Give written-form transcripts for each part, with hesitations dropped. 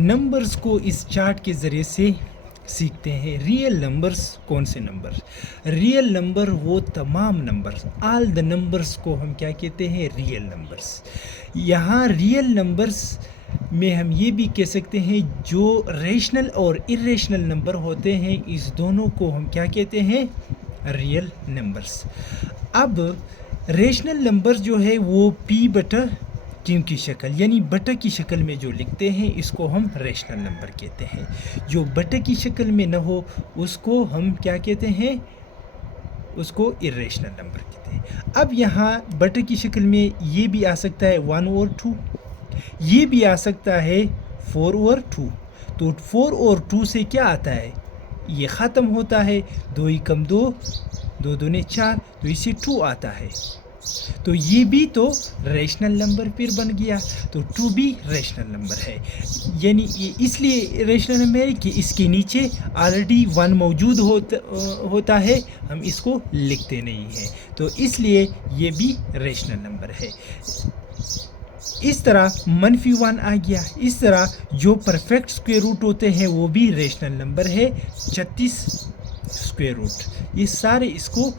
Numbers को इस chart के ज़रिए से सीखते हैं। रियल नंबर्स कौन से नंबर? रियल नंबर वो तमाम नंबर्स, ऑल द नंबर्स को हम क्या कहते हैं? Real numbers. यहाँ रियल नंबर्स में हम ये भी कह सकते हैं जो रेशनल और इरेशनल नंबर होते हैं, इस दोनों को हम क्या कहते हैं? Real numbers. अब रेशनल नंबर्स जो है वो p बटा q की शक्ल यानी बटा की शक्ल में जो लिखते हैं इसको हम रेशनल नंबर कहते हैं। जो बटा की शक्ल में न हो उसको हम क्या कहते हैं? उसको इरेशनल नंबर कहते हैं। अब यहाँ बटा की शक्ल में ये भी आ सकता है 1 और 2, ये भी आ सकता है 4 और 2। तो 4 और 2 से क्या आता है? ये ख़त्म होता है, 2 ही कम 2, 2 दूने 4, तो इससे 2 आता है। तो ये भी तो रेशनल नंबर फिर बन गया, तो 2 भी रेशनल नंबर है। यानी इसलिए रेशनल नंबर है कि इसके नीचे ऑलरेडी 1 मौजूद होता है, हम इसको लिखते नहीं हैं, तो इसलिए ये भी रेशनल नंबर है। इस तरह -1 आ गया। इस तरह जो परफेक्ट स्क्वायर रूट होते हैं वो भी रेशनल नंबर है, 36 स्क्वायर रूट। ये सारे इसको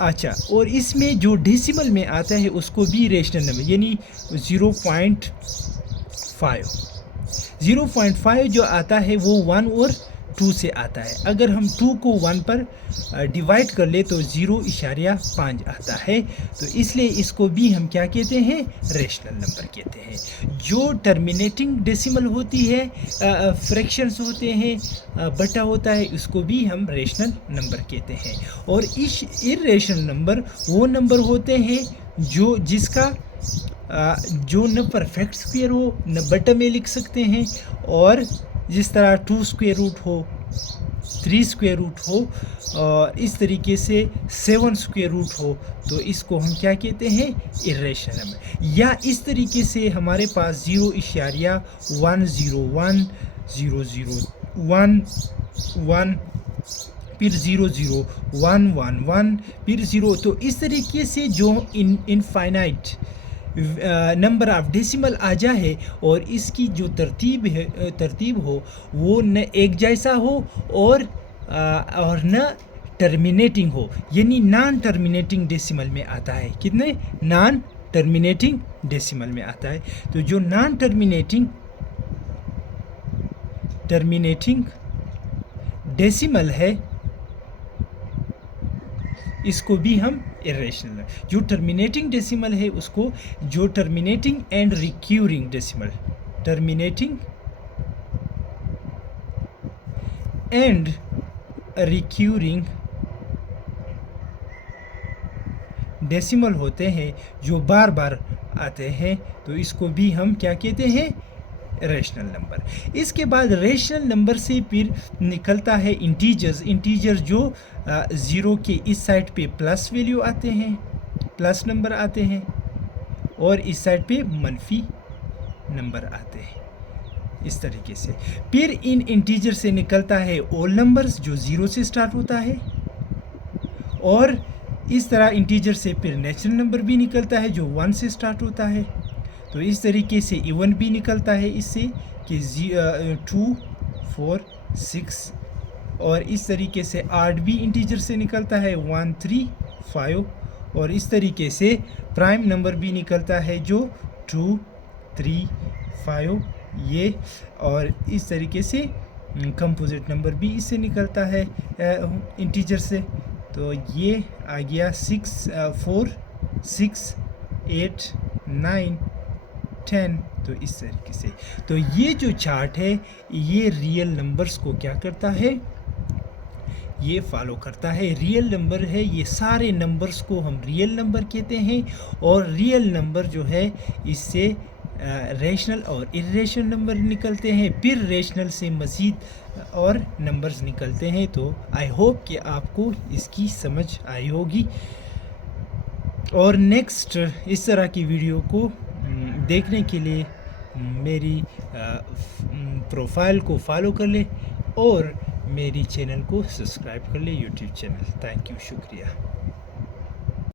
अच्छा, और इसमें जो डेसिमल में आता है उसको भी रेशनल नंबर यानी 0.5 जो आता है वो 1 और 2 से आता है। अगर हम 2 को 1 पर डिवाइड कर ले तो 0.5 आता है, तो इसलिए इसको भी हम क्या कहते हैं? रेशनल नंबर कहते हैं। जो टर्मिनेटिंग डेसिमल होती है, फ्रैक्शंस होते हैं, बटा होता है, उसको भी हम रेशनल नंबर कहते हैं। और इस इरेशनल नंबर वो नंबर होते हैं जो जिसका जो न परफेक्ट स्क्वायर हो न बटा में लिख सकते हैं, और जिस तरह 2 स्क्वायर रूट हो, 3 स्क्वायर रूट हो, और इस तरीके से 7 स्क्वायर रूट हो, तो इसको हम क्या कहते हैं? Irrational number. या इस तरीके से हमारे पास 0.101 001 1 फिर 00111 फिर 0, तो इस तरीके से जो इनफाइनाइट नंबर ऑफ डेसिमल आ जाए और इसकी जो तरतीब हो वो न एक जैसा हो और न टर्मिनेटिंग हो, यानी नॉन टर्मिनेटिंग डेसिमल में आता है। कितने? नॉन टर्मिनेटिंग डेसिमल में आता है। तो जो नॉन टर्मिनेटिंग डेसिमल है इसको भी हम इरेशनल, जो टर्मिनेटिंग डेसिमल है उसको, जो terminating and recurring decimal, terminating and recurring decimal होते हैं जो बार बार आते हैं, तो इसको भी हम क्या कहते हैं? Rational number. इसके बाद रेशनल नंबर से फिर निकलता है इंटीजर्स जो 0 के इस साइड पे प्लस वैल्यू आते हैं, प्लस नंबर आते हैं, और इस साइड पे मनफी नंबर आते हैं, इस तरीके से। फिर इन इंटीजर से निकलता है ओल नंबर्स जो 0 से स्टार्ट होता है, और इस तरह इंटीजर से फिर नेचुरल नंबर भी निकलता है जो 1 से स्टार्ट होता है। तो इस तरीके से इवन भी निकलता है इससे कि 2 4 6, और इस तरीके से आड भी इंटीजर से निकलता है 1 3 5, और इस तरीके से प्राइम नंबर भी निकलता है जो 2 3 5 ये, और इस तरीके से कंपोजिट नंबर भी इससे निकलता है इंटीजर से। तो ये आ गया 4 6 8 9 10। तो इस तरीके से, तो ये जो चार्ट है ये रियल नंबर्स को क्या करता है? ये फॉलो करता है। रियल नंबर है, ये सारे नंबर्स को हम रियल नंबर कहते हैं, और रियल नंबर जो है इससे रेशनल और इरेशनल नंबर निकलते हैं, फिर रेशनल से मज़ीद और नंबर्स निकलते हैं। तो आई होप कि आपको इसकी समझ आई होगी, और नेक्स्ट इस तरह की वीडियो को देखने के लिए मेरी प्रोफाइल को फॉलो कर लें और मेरी चैनल को सब्सक्राइब कर लें, यूट्यूब चैनल। थैंक यू, शुक्रिया।